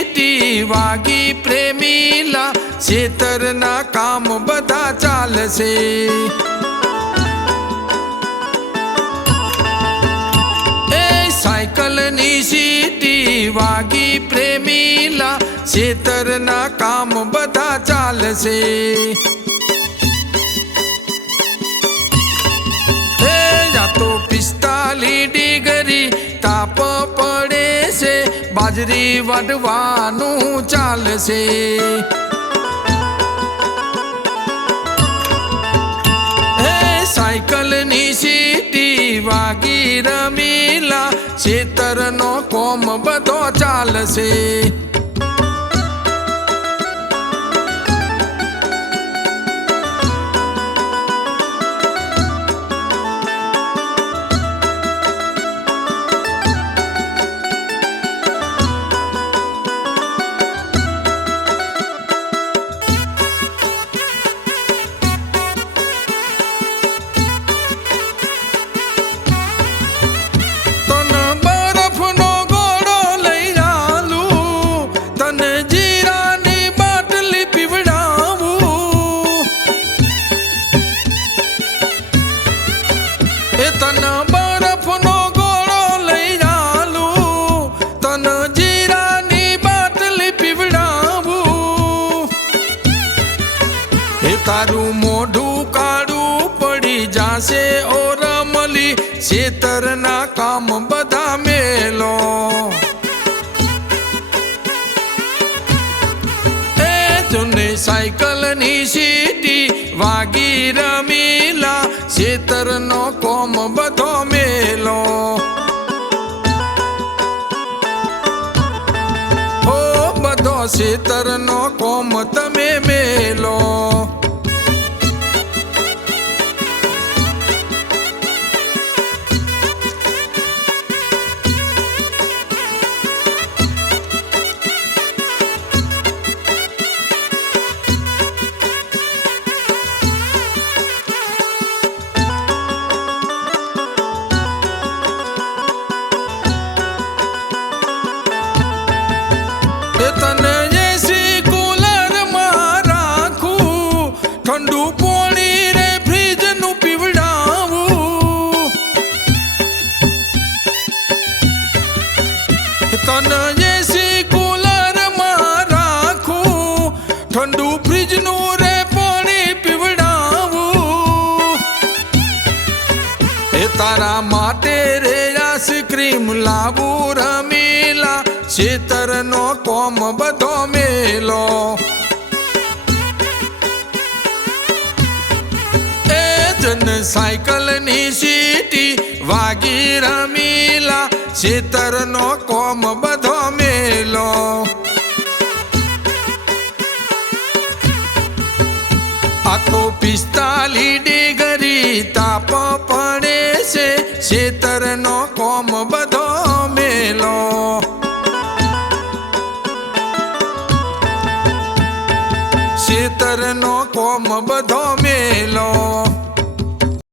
city વાગી પ્રેમીલા ખેતરના કામ બધા ચાલશે એ સાયકલની સીટી વાગી પ્રેમીલા ખેતરના કામ બધા ચાલશે તો 45 ડિગ્રી તાપ પડે છે બાજરી વાઢવાનું ચાલશે હે સાયકલની સીટી વાગી રમીલા ખેતરનો કોમ બધો ચાલશે તન બરફનો ગોળો લઈ જાલું તન જીરાની બાટલી પીવડાવું એ તારું મોઢું કાળું પડી જાશે ઓ રમલી ખેતરના કામ બધા મેલો એ જોને સાયકલની સીટી વાગી રમીલા ખેતરનો કોમ બધો મેલો હો બધો ખેતરનો કોમ તમે મેલો તને એસી કુલરમાં રાખું ઠંડુ પાણી રે ફ્રીજનું પીવડાવું તને એસી કુલરમાં રાખું ઠંડુ ફ્રીજનું રે પાણી પીવડાવું એ તારા માટે રે આઈસ્ક્રીમ લાવું રમીલા ખેતરનો કોમ બધો મેલો એ જન સાયકલની સીટી વાગી રમીલા ખેતરનો કોમ બધો મેલો આ તો 45 ડિગ્રી તાપ પડે છે ખેતરનો કોમ બધો મેલો ખેતરનો કોમ બધો